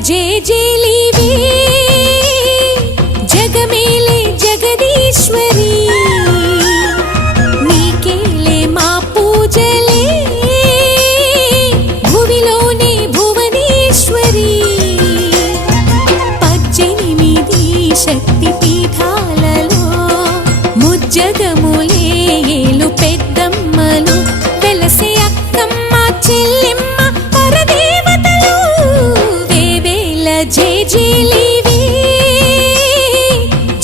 జేజేలివే జగమేలే జగదీశ్వరి నీకేలే మా పూజలే భువిలోనే భువనేశ్వరి 18 శక్తి పీఠాలలో ముజ్జగములే ఏలు పెద్దమ్మలు వెలసే అక్కమ్మ చెల్లెమ్మ పరదేవతలు వేవేల జేజేలివే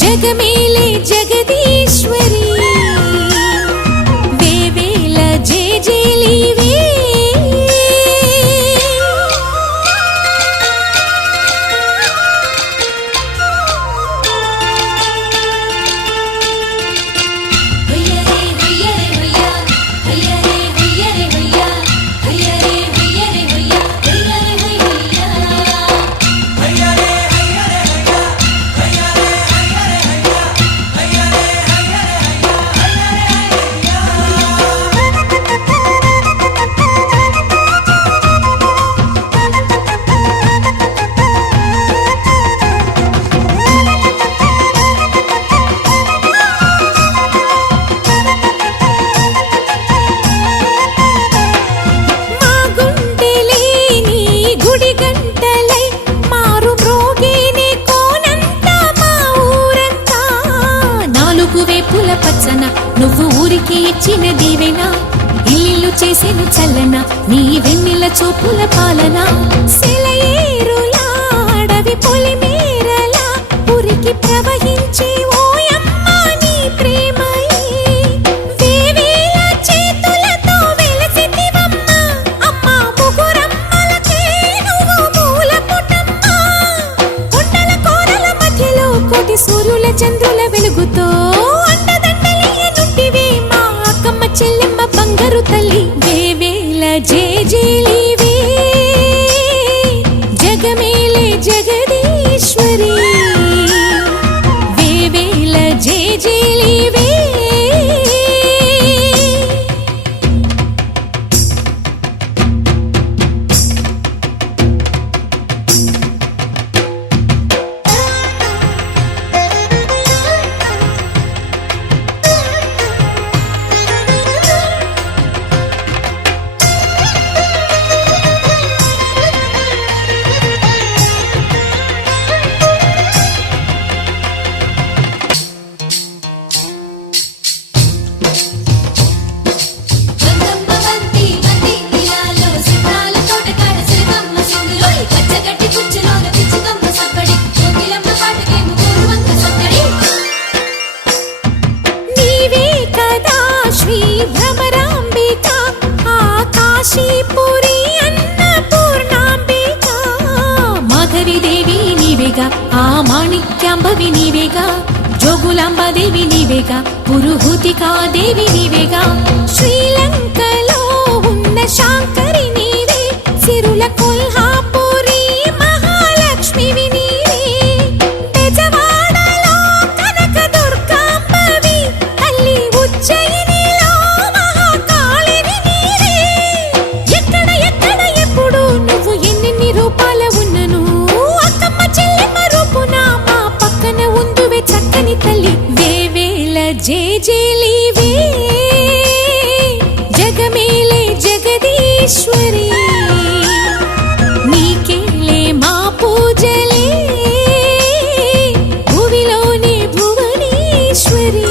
జగమేలే జగదీశ్వరి వేవేల జేజేలివే నువ్వు ఊరికి ఇచ్చిన దీవెన ఇల్లు చేసెను చల్లన నీ వెన్నెల చూపుల పాలన సెలయేరులా అడవి పొలిమేరలా ఉరికి ప్రవహించే ఓయమ్మ నీ ప్రేమయే వేవేల చేతులతో వెలసితివమ్మ అమ్మ ముగురమ్మలకే నువ్వు మూల పుటమ్మ కొండల కోరల మధ్యలో కోటి సూర్యుల చంద్రుల వెలుగుతో చెల్లెమ్మ బంగారు తల్లి వేవేల జేజేలివే జగమేలే జగదీశ్వరి వేవేల జేజేలివే ఆ మాణిక్యాంబవి నీవేగా జోగులాంబాదేవి నీవేగా పురుహూతికా దేవి నీవేగా శ్రీలంకలో ఉన్న శాంకరి నీవే సిరుల కొల్హాపురి మహాలక్ష్మివి నీవే బెజవాడలో కనక దుర్గాంబవి తల్లి ఉజ్జయినిలో మహాకాళివి నీవే ఎక్కడ ఎక్కడ ఎప్పుడు నువ్వు ఎన్నెన్ని రూపాల ఉన్నను చక్కని తల్లి వేవేల జేజేలివే జగమేలే జగదీశ్వరి నీకేలే మా పూజలే భువిలోనే భువనేశ్వరి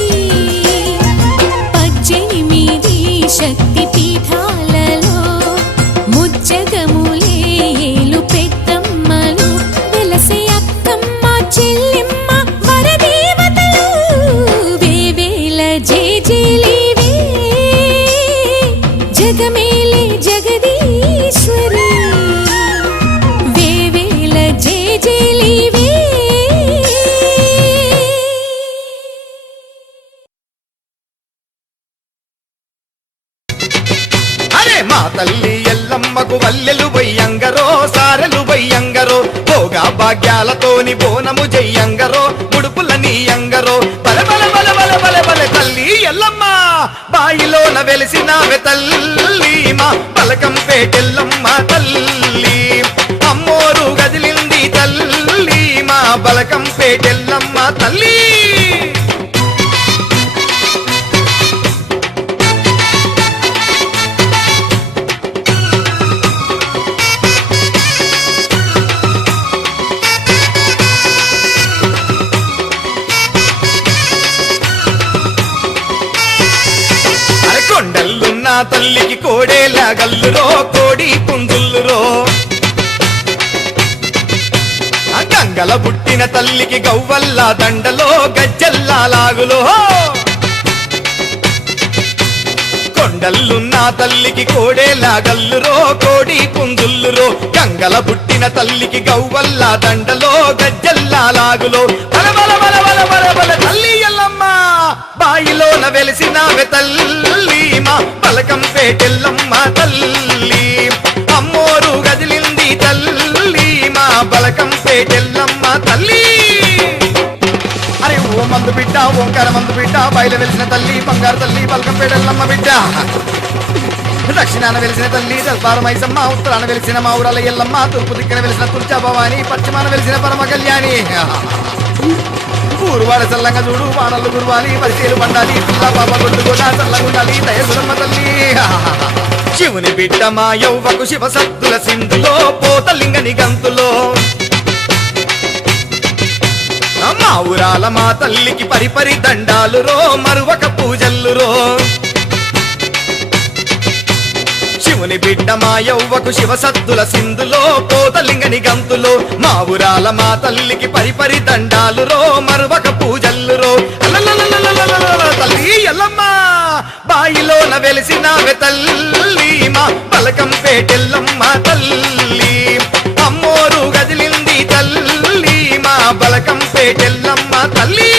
18 శక్తి పీఠాలలో ముజ్జగములే ఏలు పెద్దమ్మలు వెలసే అక్కమ్మ చెల్లెమ్మ జేజేలివే జగమేలే జగదీశ్వరి వేవేల జేజేలివే అరే మా తల్లి ఎల్లమ్మకు వల్లెలు వయ్యంగరో సారెలు వయ్యంగరో భోగా భాగ్యాలతోని బోనము జయ్యంగరో ముడుపులని అంగరో బల బల బల బల బల బల తల్లి ఎల్లమ్మ బాయిలోన వెలిసినావె తల్లి మా పలకం పేటెల్లమ్మ తల్లి అమ్మోరు గదిలింది బలకంపేటెల్లమ్మ తల్లి. కొండల్లున్న తల్లికి కోడేలా గల్లురో కోడి పుంజుల్లురో, గంగల పుట్టిన తల్లికి గవ్వల్ల దండలో గజ్జల్లా లాగులో. కొండల్లున్న తల్లికి కోడేలా గల్లురో కోడి పుంజుల్లురో, గంగల పుట్టిన తల్లికి గవ్వల్ల దండలో గజ్జల్లా లాగులో. బల బల బల బల బల బల తల్లి ఎల్లమ్మ బాయిలోన వెలిసినావె తల్లి మా బలకంపేటెల్లమ్మ తల్లి. అమ్మోరు గదిలింది తల్లి మా బలకంపేటెల్లమ్మ తల్లి. అరే ఓ మందు బిడ్డ ఓంకార మందు బిడ్డ బయలు వెలిసిన తల్లి బంగారు తల్లి బలకంపేటెల్లమ్మ బిడ్డ. దక్షిణాన వెలిసిన తల్లి దర్బారు మైసమ్మ, ఉత్తరాన వెలిసిన మా ఊరాల ఎల్లమ్మ, తూర్పు దిక్కున వెలిసిన తుల్చా భవాని, పశ్చిమాన వెలిసిన పరమ కళ్యాణి. ఊరువాడ చల్లంగా చూడు వానలు గురువాలి, పరిచయలు పండాలి, పిల్ల పాప కొట్టుకోడా చల్లగుండాలి దయసులమ్మ తల్లి. శివుని బిడ్డ మా యౌవకు శివ సత్తుల సింధులో పోతలింగని గంతులో, మా ఊరాల మా తల్లికి పరిపరి దండాలురో మరువక పూజల్లురో. శివుని బిడ్డ మా యౌవకు శివ సత్తుల సింధులో పోతలింగని గంతులో, మా ఊరాల మా తల్లికి పరిపరి దండాలురో మరువక పూజల్లురో. తల్లి ఎల్లమ్మ బాయిలోన వెలిసినావె తల్లి మా బలకంపేటెల్లమ్మ తల్లి. అమ్మోరు గదిలింది తల్లి మా బలకంపేటెల్లమ్మ తల్లి.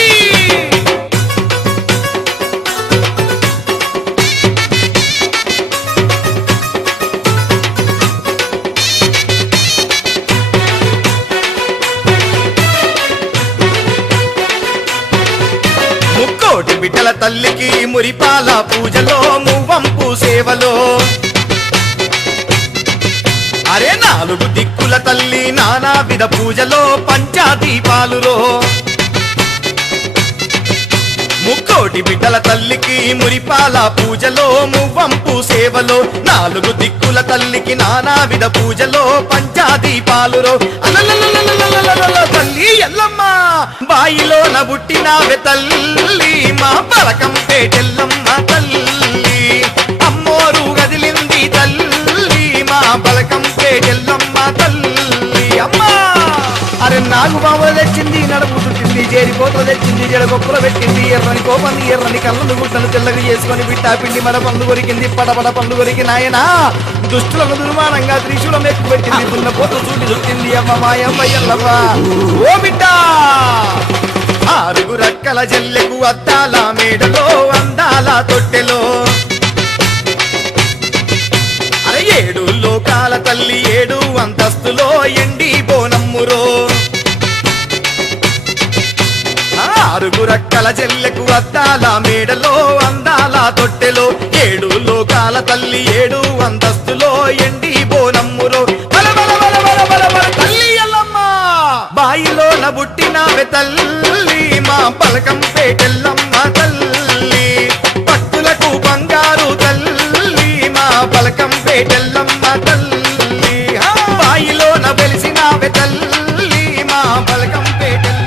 ముక్కోటి బిడ్డల తల్లికి మురిపాల పూజలో మువ్వంపు సేవలో, అరే నాలుగు దిక్కుల తల్లి నానా విధ పూజలో పంచాదీపాలురో. ముక్కోటి బిడ్డల తల్లికి మురిపాల పూజలో మువ్వంపు సేవలో, నాలుగు దిక్కుల తల్లికి నానా విధ పూజలో పంచాదీపాలురో. తల్లి ఎల్లమ్మ బాయిలోన బుట్టినావె తల్లి మా బలకంపేటెల్లమ్మ తల్లి. అమ్మోరు గదిలింది తల్లి మా బలకంపేటెల్లమ్మ తల్లి. అమ్మా అరే నాగు బావులు తెచ్చింది, నడుపు చుట్టింది, చేరిపోతలు తెచ్చింది, జడగొప్పలు పెట్టింది, ఎర్రని కోపంది, ఎర్రని కళ్ళను గుట్టలు తెల్లగా చేసుకొని బిట్టా పిండి మన పండు కొరికింది, పడపడ పండు కొరికి నాయనా దుష్టులను దుర్మానంగా త్రిశూలం ఎక్కువ పెట్టింది, దున్నపోతు చూటి చుట్టింది అమ్మ మాయమ్మ ఎల్లమ్మ. ఓ బిడ్డ ఆరుగు రక్కల జల్లెకు అద్దాల మేడలో అందాల తొట్టెలో, అరే ఏడు లోకాల తల్లి ఏడు అంతస్తులో ఎండి బోనమ్మురో. ఆరుగు రక్కల జల్లెకు అద్దాల మేడలో అందాల తొట్టెలో, ఏడు లోకాల తల్లి ఏడు అంతస్తులో ఎండి బోనమ్మురో. బల బల బల బల బల బల తల్లి ఎల్లమ్మ బాయిలోన బుట్టినావె తల్లి మా బలకంపేటెల్లమ్మ తల్లి. భక్తులకు బంగారు తల్లి మా బలకంపేటెల్లమ్మ తల్లి. బాయిలోన వెలిసినావె తల్లి మా బలకంపేటెల్లమ్మ.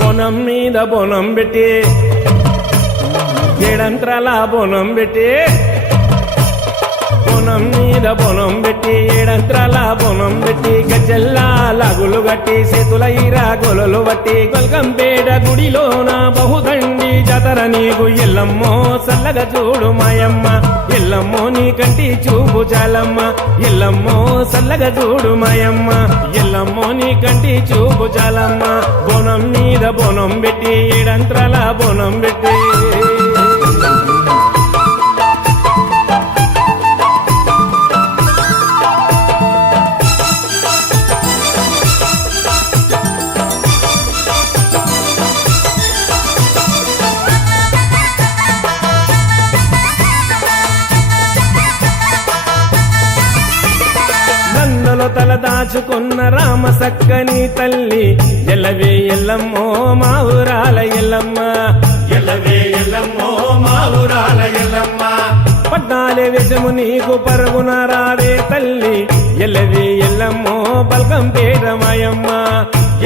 బోనం మీద బోనం పెట్టి ఏడంత్రాల బోనం పెట్టి బోనం మీద బోనం పెట్టి ఏడంత్రాల బోనం పెట్టి గజ్జల్లా లాగులు గట్టి చేతుల ఈరా గొలలు బట్టి గొల్కంపేట గుడిలోన బహుదండి జాతర నీకు ఎల్లమ్మో చల్లగా చూడు మాయమ్మ ఎల్లమ్మో నీ కంటి చూపు చాలమ్మ ఎల్లమ్మో చల్లగా చూడు మాయమ్మ ఎల్లమ్మో నీ కంటి చూపు చాలమ్మ బోనం మీద బోనం పెట్టి ఏడంత్రాల బోనం పెట్టి తల దాచుకున్న రామ సక్కని తల్లి ఎల్లవే ఎల్లమ్మో మా ఊరాల ఎల్లమ్మ ఎల్లవే ఎల్లమ్మో మా ఊరాల ఎల్లమ్మ పట్నాలే విషము నీకు పరుగున రావే తల్లి ఎల్లవే ఎల్లమ్మో బల్కంపేట మాయమ్మ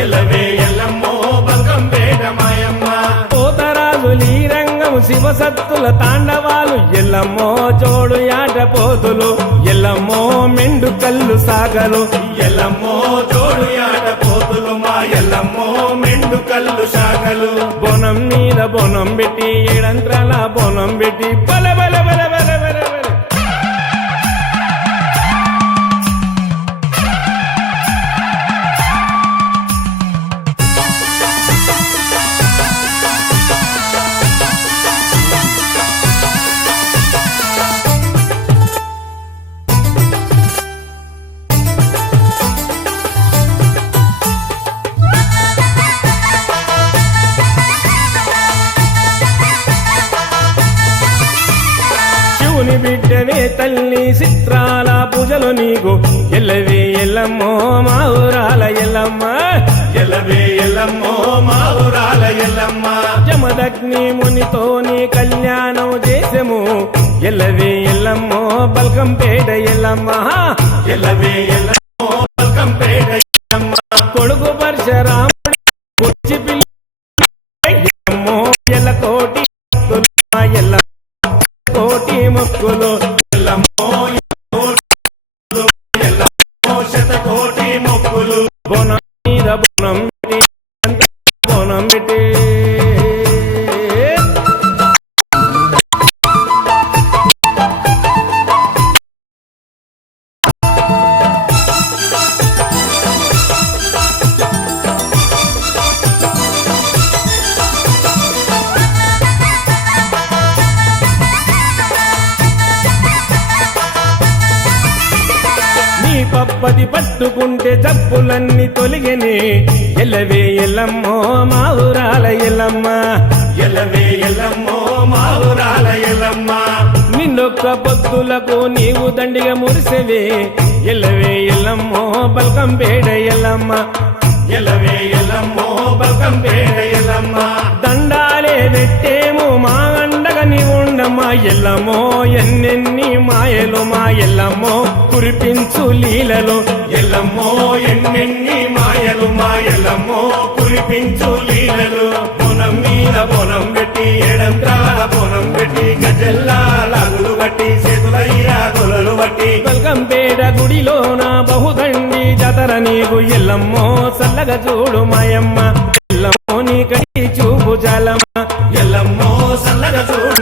ఎల్లవే ఎల్లమ్మో బల్కంపేట మాయమ్మ పోతరాజులీ రంగం శివసత్తుల తాండవాలు ఎల్లమ్మో జోడు యాట పోతులు ఎల్లమ్మో మెండు కళ్ళు సాగలు ఎల్లమ్మో జోడు యాట పోతులు మా ఎల్లమ్మో మెండు కళ్ళు సాగలు బోనం మీద బోనం పెట్టి ఏడంత్రాల బోనం పెట్టి బల బల బల బల బల బల శివుని బిడ్డవే తల్లి చిత్రాల పూజలు నీకు ఎల్లవే ఎల్లమ్మో మా ఊరాల ఎల్లమ్మ ఎల్లవే ఎల్లమ్మో మా ఊరాల ఎల్లమ్మ జమదగ్ని మునితో నీ కళ్యాణం చేసెము ఎల్లవే ఎల్లమ్మో బల్కంపేట ఎల్లమ్మ ఎల్లవే ఎల్లమ్మో బల్కంపేట ఎల్లమ్మ కొడుకు పరశురాముడి కుర్చి పిల్ల ఎల్లమ్మో ఎల్లకోటి ఎల్ల కోటి మొక్కులు ఎల్లమ్మో ఎల్లమ్మో శతకోటి మొక్కులు బోనం మీద బోనం పెట్టి బోనం పెట్టి పప్పది పట్టుకుంటే జబ్బులన్నీ తొలిగని ఎల్లవే ఎల్లమ్మో మా ఊరాల ఎల్లమ్మ ఎల్లవే ఎల్లమ్మో మా ఊరాల ఎల్లమ్మ నిన్నొక్క పొద్దులకు నీవు దండిగా మురిసెవే ఎల్లవే ఎల్లమ్మో బల్కంపేట ఎల్లమ్మ ఎల్లవే ఎల్లమ్మో బల్కంపేట ఎల్లమ్మ దండాలే పెట్టేమో మా అండగా నీ ఉండమ్మా ఎల్లమ్మో ఎన్నెన్ని మాయలు మా ఎల్లమ్మో కురిపించు లీలలు ఎల్లమ్మో ఎన్నెన్ని మాయలు మా ఎల్లమ్మో కురిపించు లీలలు బోనం మీద బోనం పెట్టి ఏడంత్రాల బోనం పెట్టి గజల్లా లాగులు బట్టి చేతుల ఈరా గొలలు బట్టి బల్కంపేట గుడిలోన బహుదండి జాతర నీకు ఎల్లమ్మో చల్లగా చూడు మాయమ్మ ఎల్లమ్మో నీ కడి చూపు జాలమ్మ ఎల్లమ్మో చల్లగా చూడు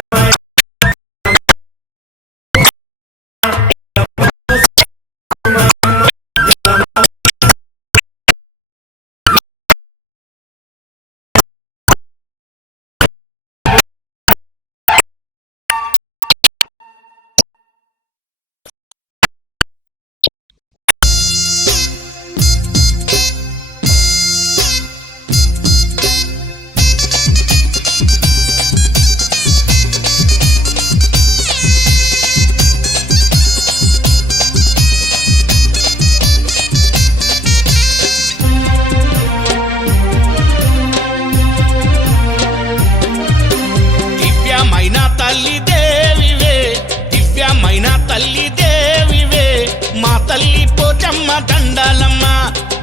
దండాలమ్మ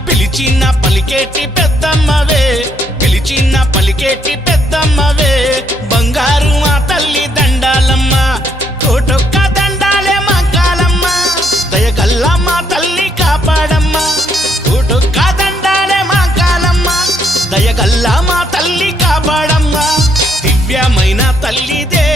పిలిచిన పలికేటి పెద్దమ్మవే పిలిచిన పలికేటి పెద్దమ్మవే బంగారు మా తల్లి దండాలమ్మ కోటొక్క దండాలే మా కాలమ్మ మా తల్లి కాపాడమ్మా కూటు కాదండాలే మా కాలమ్మ దయగల్లా మా తల్లి కాపాడమ్మా దివ్యమైన తల్లి దే